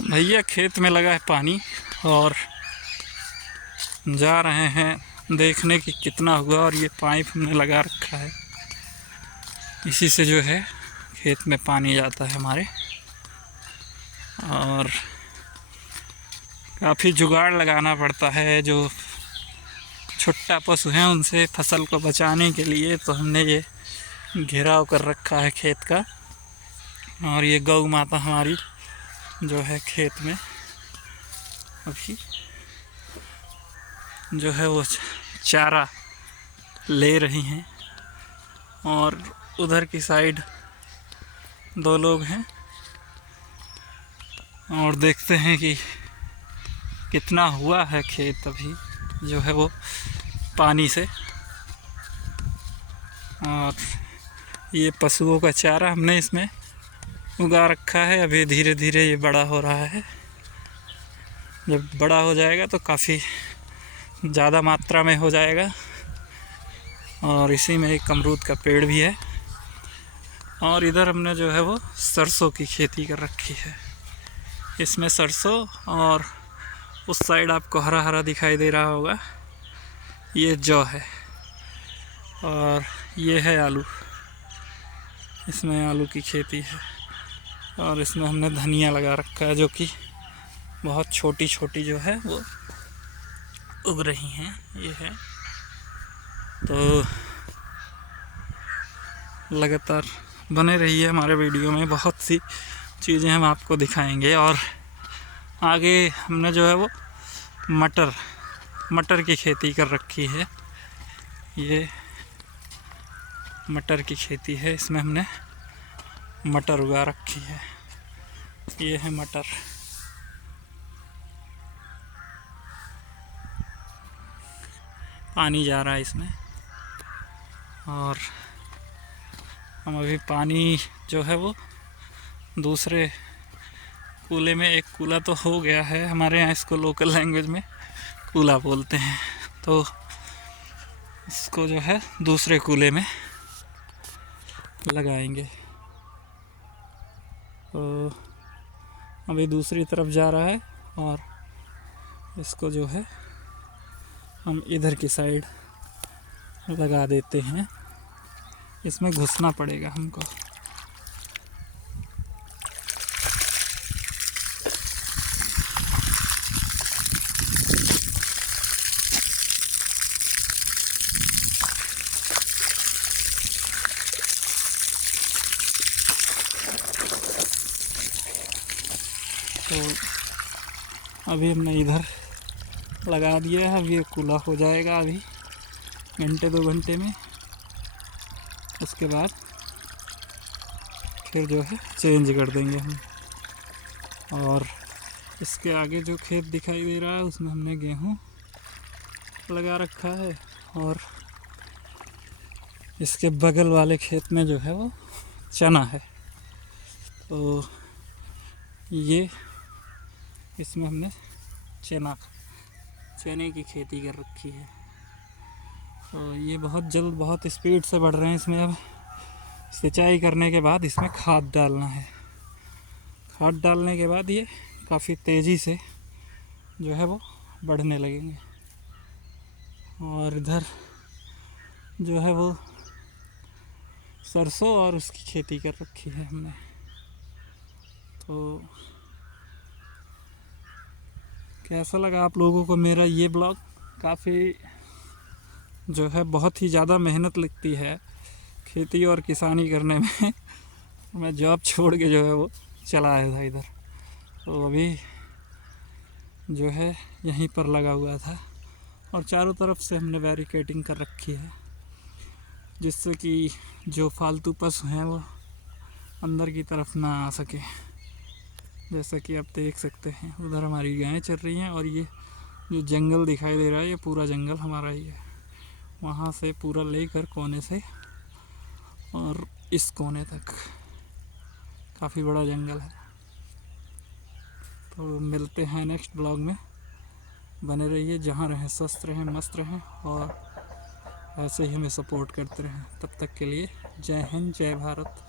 भैया खेत में लगा है पानी और जा रहे हैं देखने कि कितना हुआ। और ये पाइप हमने लगा रखा है, इसी से जो है खेत में पानी जाता है हमारे। और काफ़ी जुगाड़ लगाना पड़ता है, जो छुट्टा पशु हैं उनसे फसल को बचाने के लिए। तो हमने ये घेराव कर रखा है खेत का। और ये गौ माता हमारी जो है खेत में अभी जो है वो चारा ले रही हैं। और उधर की साइड दो लोग हैं और देखते हैं कि कितना हुआ है खेत अभी जो है वो पानी से। और ये पशुओं का चारा हमने इसमें उगा रखा है। अभी धीरे धीरे ये बड़ा हो रहा है। जब बड़ा हो जाएगा तो काफ़ी ज़्यादा मात्रा में हो जाएगा। और इसी में एक अमरूद का पेड़ भी है। और इधर हमने जो है वो सरसों की खेती कर रखी है। इसमें सरसों, और उस साइड आपको हरा हरा दिखाई दे रहा होगा, ये जौ है। और ये है आलू, इसमें आलू की खेती है। और इसमें हमने धनिया लगा रखा है, जो कि बहुत छोटी छोटी जो है वो उग रही हैं। ये है, तो लगातार बने रहिए हमारे वीडियो में। बहुत सी चीज़ें हम आपको दिखाएंगे। और आगे हमने जो है वो मटर की खेती कर रखी है। ये मटर की खेती है, इसमें हमने मटर उगा रखी है। ये है मटर। पानी जा रहा है इसमें। और हम अभी पानी जो है वो दूसरे कूले में, एक कूला तो हो गया है, हमारे यहाँ इसको लोकल लैंग्वेज में कूला बोलते हैं। तो इसको जो है दूसरे कूले में लगाएंगे। तो अभी दूसरी तरफ जा रहा है और इसको जो है हम इधर की साइड लगा देते हैं। इसमें घुसना पड़ेगा हमको। तो अभी हमने इधर लगा दिया है। अब ये कूला हो जाएगा अभी घंटे 2 घंटे में। उसके बाद फिर जो है चेंज कर देंगे हम। और इसके आगे जो खेत दिखाई दे रहा है उसमें हमने गेहूँ लगा रखा है। और इसके बगल वाले खेत में जो है वो चना है। तो ये इसमें हमने चने की खेती कर रखी है। तो ये बहुत जल्द, बहुत स्पीड से बढ़ रहे हैं। इसमें अब सिंचाई करने के बाद इसमें खाद डालना है। खाद डालने के बाद ये काफ़ी तेज़ी से जो है वो बढ़ने लगेंगे। और इधर जो है वो सरसों और उसकी खेती कर रखी है हमने। तो कैसा लगा आप लोगों को मेरा ये ब्लॉग? काफ़ी जो है बहुत ही ज़्यादा मेहनत लगती है खेती और किसानी करने में। मैं जॉब छोड़ के जो है वो चला आया था इधर। तो अभी जो है यहीं पर लगा हुआ था। और चारों तरफ से हमने बैरिकेडिंग कर रखी है, जिससे कि जो फालतू पशु हैं वो अंदर की तरफ ना आ सके। जैसा कि आप देख सकते हैं उधर हमारी गायें चल रही हैं। और ये जो जंगल दिखाई दे रहा है, ये पूरा जंगल हमारा ही है। वहाँ से पूरा लेकर कोने से और इस कोने तक काफ़ी बड़ा जंगल है। तो मिलते हैं नेक्स्ट ब्लॉग में। बने रहिए, जहाँ रहें स्वस्थ रहें, मस्त रहें और ऐसे ही हमें सपोर्ट करते रहें। तब तक के लिए जय हिंद, जय भारत।